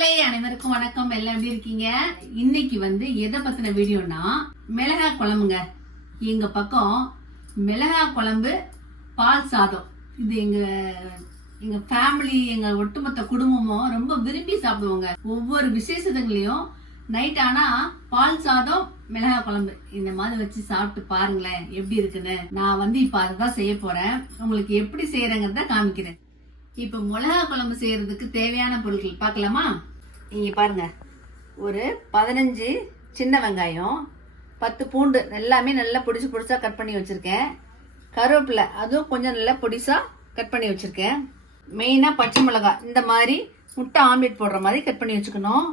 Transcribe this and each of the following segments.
மக்களே அனைவருக்கும் வணக்கம். எல்லாம் எப்படி இருக்கீங்க? இன்னைக்கு எதை பத்தின வீடியோனா மிளகாய் குழம்புங்க. எங்க பக்கம் மிளகாய் குழம்பு பால் சாதம் இது எங்க ஃபேமிலி எங்க ஒட்டுமொத்த குடும்பமும் ரொம்ப விரும்பி சாப்பிடுவோங்க. ஒவ்வொரு விசேஷத்துலயும் நைட் ஆனா பால் சாதம் மிளகாய் குழம்பு இந்த மாதிரி வச்சு சாப்பிட்டு பாருங்களேன் எப்படி இருக்குன்னு. நான் இப்ப அதுதான் செய்ய போறேன். உங்களுக்கு எப்படி செய்யறேங்கிறத காமிக்கிறேன். இப்ப மிளகா குழம்பு செய்யறதுக்கு தேவையான பொருட்கள் பார்க்கலாமா? இங்க பாருங்க, ஒரு 15 சின்ன வெங்காயம், 10 பூண்டு எல்லாமே நல்லா பொடிசா கட் பண்ணி வச்சிருக்கேன். கருவேப்பிலை அதுவும் கொஞ்சம் நல்லா பொடிசா கட் பண்ணி வச்சிருக்கேன். மெயினா பச்சை மிளகாய் இந்த மாதிரி முட்டை ஆம்லெட் போடுற மாதிரி கட் பண்ணி வச்சுக்கணும்.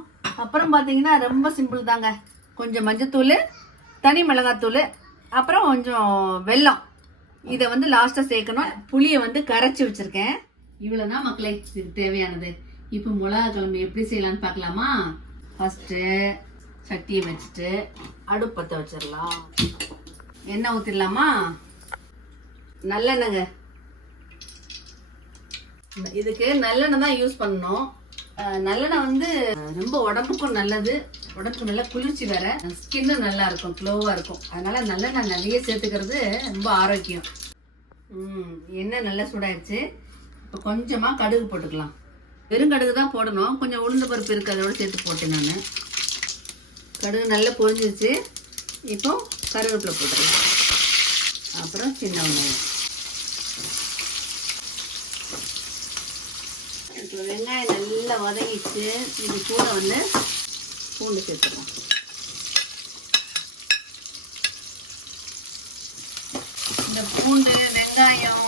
அப்புறம் பாத்தீங்கன்னா ரொம்ப சிம்பிள் தாங்க. கொஞ்சம் மஞ்சத்தூள், தனி மிளகாத்தூள், அப்புறம் கொஞ்சம் வெல்லம். இதை லாஸ்டா சேர்க்கணும். புளியை கரைச்சி வச்சிருக்கேன். இவ்வளவுதான் மக்களே இதுக்கு தேவையானது. இப்போ மிளகா குழம்பு எப்படி செய்யலாம்னு பார்க்கலாமா? ஃபர்ஸ்ட் சட்டியை வச்சுட்டு அடுப்பு பற்ற வச்சிடலாம். எண்ணெய் ஊற்றிடலாமா? நல்லெண்ணெய்ங்க. இதுக்கு நல்லெண்ணெய் தான் யூஸ் பண்ணணும். நல்லெண்ணெய் ரொம்ப உடம்புக்கும் நல்லது, உடம்புக்கு நல்லா குளிர்ச்சி வேற, ஸ்கின்னு நல்லா இருக்கும், க்ளோவா இருக்கும். அதனால நல்லெண்ணெய் நிறைய சேர்த்துக்கிறது ரொம்ப ஆரோக்கியம். எண்ணெய் நல்லா சூடாயிடுச்சு. இப்போ கொஞ்சமா கடுகு போட்டுக்கலாம். வெறும் கடுகு தான் போடணும். கொஞ்சம் உளுந்து பருப்பு இருக்கு, அதோட சேர்த்து போட்டேன் நான். கடுகு நல்லா பொரிஞ்சிருச்சு. இப்போ கருவேப்பிலை போட்டுக்கலாம். அப்புறம் சின்ன வெங்காயம். இப்போ வெங்காயம் நல்லா வதங்கிச்சு. இது கூட பூண்டு சேர்த்துக்கலாம். இந்த பூண்டு, வெங்காயம்,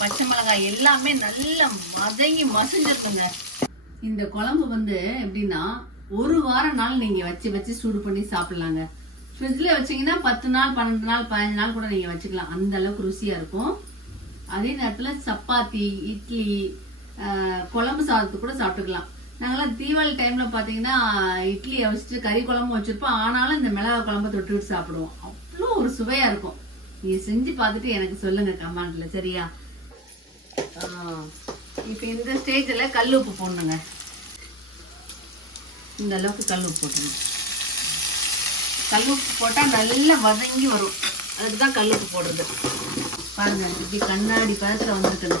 பச்சை மிளகாய் எல்லாமே நல்லா வதங்கி மசிஞ்சிருக்குங்க. இந்த குழம்பு எப்படின்னா ஒரு வாரம் நாள் நீங்க வச்சு சூடு பண்ணி சாப்பிடலாங்க. ஃப்ரிட்ஜ்ல வச்சீங்கன்னா 10 நாள், 12 நாள், 15 நாள் கூட நீங்க வச்சுக்கலாம். அந்த அளவுக்கு ருசியா இருக்கும். அதே நேரத்துல சப்பாத்தி, இட்லி, குழம்பு சாதத்துக்கு கூட சாப்பிட்டுக்கலாம். நாங்கெல்லாம் தீபாவளி டைம்ல பாத்தீங்கன்னா இட்லி வச்சுட்டு கறி குழம்பு வச்சிருப்போம். ஆனாலும் இந்த மிளகாய் குழம்பு தொட்டுக்கிட்டு சாப்பிடுவோம். அவ்வளோ ஒரு சுவையா இருக்கும். நீங்க செஞ்சு பார்த்துட்டு எனக்கு சொல்லுங்க கமெண்ட்ல, சரியா? இப்ப இந்த ஸ்டேஜ்ல கல் உப்பு போடணுங்க. இந்த அளவுக்கு கல் உப்பு போட்டுருங்க. கல் உப்பு போட்டா நல்லா வதங்கி வரும். அதுக்குதான் கல் உப்பு போடுறது. பாருங்க இப்படி கண்ணாடி பதத்துல வந்துருக்குது.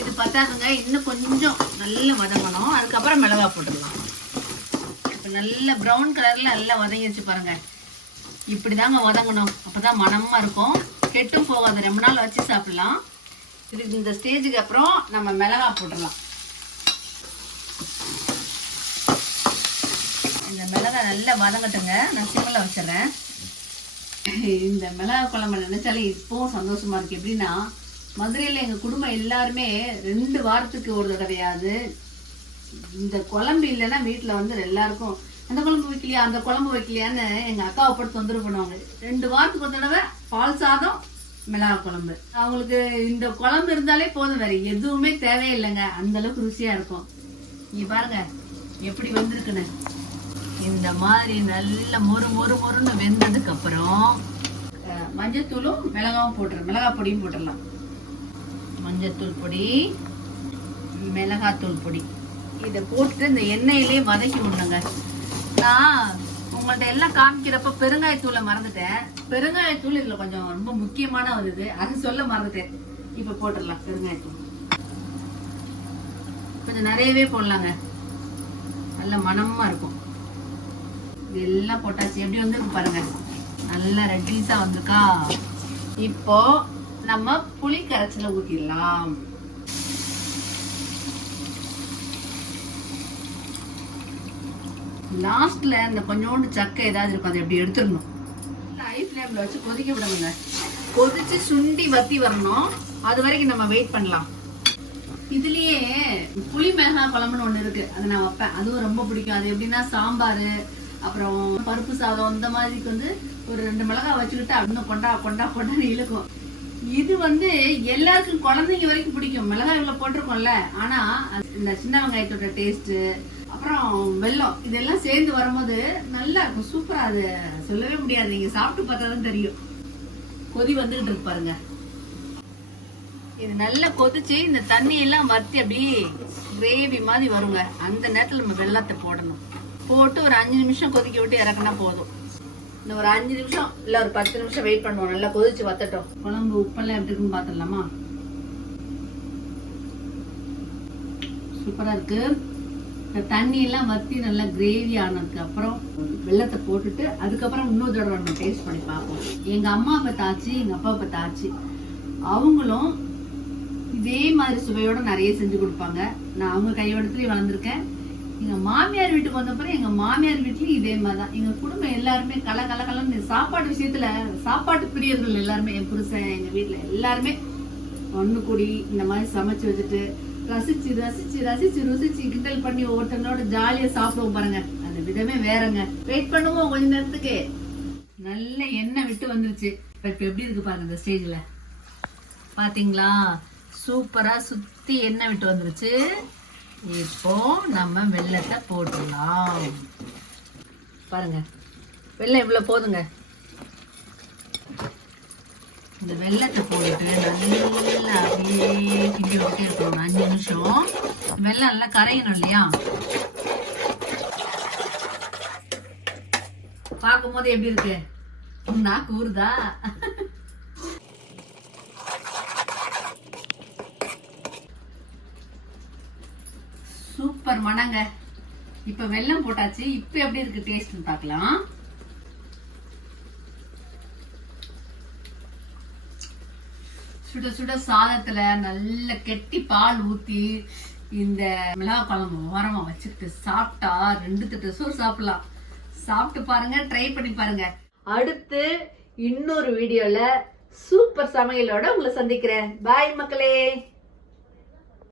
இது பத்தாதுங்க, இன்னும் கொஞ்சம் நல்லா வதங்கணும். அதுக்கப்புறம் மிளகாய் போட்டுடலாம். இப்ப நல்ல ப்ரௌன் கலர்ல நல்லா வதங்கிடுச்சு பாருங்க. இப்படிதாங்க வதங்கணும். அப்பதான் மனமா இருக்கும், கெட்டும் போகாது, ரொம்ப நாள் வச்சு சாப்பிடலாம். இதுக்கு இந்த ஸ்டேஜுக்கு அப்புறம் நம்ம மிளகாய் போட்டுடலாம். இந்த மிளகாய் நல்லா வதங்கட்டுங்க. நான் சிம்மில் வச்சிடறேன். இந்த மிளகாய் குழம்பு நினைச்சாலே இப்போவும் சந்தோஷமா இருக்கு. எப்படின்னா மதுரையில் எங்கள் குடும்பம் எல்லாருமே 2 வாரத்துக்கு ஒரு தடவையாவது இந்த குழம்பு இல்லைன்னா வீட்டில் எல்லாருக்கும் அந்த குழம்பு வைக்கலையா, அந்த குழம்பு வைக்கலையான்னு எங்கள் அக்காவை போட்டு தொந்தரவு பண்ணுவாங்க. 2 வாரத்துக்கு ஒரு தடவை பால் சாதம், மிளகாய் குழம்பு. அவங்களுக்கு இந்த குழம்பு இருந்தாலே போதும், வேற எதுவுமே தேவையில்லைங்க. அந்த அளவுக்கு ருசியா இருக்கும். நீ பாருங்க எப்படி வந்திருக்குன்னு. இந்த மாதிரி நல்ல மொறுன்னு வெந்ததுக்கு அப்புறம் மஞ்சத்தூளும் மிளகாவும் போட்டுறேன். மிளகாய் பொடியும் போட்டுடலாம். மஞ்சத்தூள் பொடி, மிளகாத்தூள் பொடி இதை போட்டுட்டு இந்த எண்ணெயிலே வதக்கி விடணுங்க. நான் உங்கள்ட்ட எல்லாம் காமிக்கிறப்ப பெருங்காயத்தூளை மறந்துட்டேன். பெருங்காயத்தூள் இதுல கொஞ்சம் ரொம்ப முக்கியமான ஒரு இது, அது சொல்ல மறந்துட்டேன். இப்ப போட்டுடலாம் பெருங்காயத்தூள். கொஞ்சம் நிறையவே போடலாங்க, நல்ல மணமா இருக்கும். இது எல்லாம் போட்டாச்சு. எப்படி வந்துருக்கு பாருங்க, நல்லா ரெட்டிஸா வந்திருக்கா. இப்போ நம்ம புளி கரைச்சல ஊத்திடலாம். லாஸ்ட்ல இந்த கொஞ்சோண்டு சக்கை ஏதாவது இருக்கும், அதை எப்படி எடுத்துடணும். ஹை ஃப்ளேம்ல வச்சு கொதிக்க விடணுங்க. கொதிச்சு சுண்டி வத்தி வரணும். அது வரைக்கும் நம்ம வெயிட் பண்ணலாம். இதுலயே புளி மிளகாய் குழம்புன்னு ஒண்ணு இருக்கு, அதை நான் வைப்பேன். அதுவும் ரொம்ப பிடிக்கும். அது எப்படின்னா சாம்பார், அப்புறம் பருப்பு சாதம் இந்த மாதிரிக்கு ஒரு 2 மிளகாய் வச்சுக்கிட்டு அப்படின்னு கொண்டான்னு இழுக்கும். இது எல்லாருக்கும் குழந்தைங்க வரைக்கும் பிடிக்கும். மிளகாய் இவ்வளவு போட்டிருக்கோம்ல, ஆனா இந்த சின்ன வெங்காயத்தோட டேஸ்ட், அப்புறம் வெல்லம் இதெல்லாம் சேர்ந்து வரும்போது நல்லா இருக்கும், சூப்பரா. அது சொல்லவே முடியாது, நீங்க சாப்பிட்டு பார்த்தாதான் தெரியும். கொதி வந்துகிட்டு இருக்கு பாருங்க. இது நல்லா கொதிச்சு இந்த தண்ணி எல்லாம் வத்தி அப்படியே கிரேவி மாதிரி வருங்க. அந்த நேரத்துல நம்ம வெள்ளத்தை போடணும். போட்டு ஒரு 5 நிமிஷம் கொதிக்க விட்டு இறக்குனா போதும். இன்னும் ஒரு 5 நிமிஷம் இல்ல ஒரு 10 நிமிஷம் வெயிட் பண்ணுவோம். நல்லா கொதிச்சு வத்தட்டும். குழம்பு உப்பெல்லாம் எப்படி இருக்குன்னு பாத்துடலாமா? சூப்பரா இருக்கு. தண்ணி எல்லாம் வத்தி நல்லா கிரேவி ஆனதுக்கு அப்புறம் வெள்ளத்தை போட்டுட்டு அதுக்கப்புறம் இன்னொரு தடவை நம்ம டேஸ்ட் பண்ணி பார்ப்போம். எங்க அம்மா பத்தாச்சு, எங்க அப்பா பத்தாச்சு, அவங்களும் இதே மாதிரி சுவையோட நிறைய செஞ்சு கொடுப்பாங்க. நான் அவங்க கையோடத்துலயும் வளர்ந்துருக்கேன். எங்க மாமியார் வீட்டுக்கு வந்தப்பறம் எங்க மாமியார் வீட்லயும் இதே மாதிரிதான். எங்க குடும்பம் எல்லாருமே கலன்னு சாப்பாடு விஷயத்துல சாப்பாட்டு பிரியர்கள் எல்லாருமே, என் புருஷன், எங்க வீட்டுல எல்லாருமே ஒண்ணு கூடி இந்த மாதிரி சமைச்சு வச்சுட்டு ரசிச்சு ரசிச்சு ரசிச்சு ருசிச்சு கிண்டல் பண்ணி ஒவ்வொருத்தங்களோட ஜாலியா சாப்பிடுவோம் பாருங்க. அந்த விதமே வேறங்க. வெயிட் பண்ணுவோம் கொஞ்ச நேரத்துக்கு. நல்ல எண்ணெய் விட்டு வந்துருச்சு. இப்ப எப்படி இருக்கு பாருங்க. இந்த ஸ்டேஜ்ல பாத்தீங்களா? சூப்பரா சுத்தி எண்ணெய் விட்டு வந்துருச்சு. இப்போ நம்ம வெள்ளத்தை போட்டுடலாம். பாருங்க வெள்ளம் இவ்வளவு போதுங்க. இந்த வெள்ளத்தை போட்டு நல்லா அப்படியே கிண்டி விட்டே இருக்கணும் 5 நிமிஷம். வெள்ளம் நல்லா கரையணும் இல்லையா? பார்க்கும் போது எப்படி இருக்கு? நாக்கு ஊறுதா? சூப்பர் மணங்க. இப்ப வெல்லம் போட்டாச்சு. இப்ப எப்படி இருக்கு டேஸ்ட் பார்க்கலாம். சுட சுட சாதத்துல நல்ல கெட்டி பால் ஊத்தி இந்த மிளகா குழம்பு ஓரமா வச்சுக்கிட்டு சாப்பிட்டா 2 தட்டு சோறு சாப்பிடலாம். சாப்பிட்டு பாருங்க, ட்ரை பண்ணி பாருங்க. அடுத்து இன்னொரு வீடியோல சூப்பர் சமையலோட உங்களை சந்திக்கிறேன். பாய் மக்களே.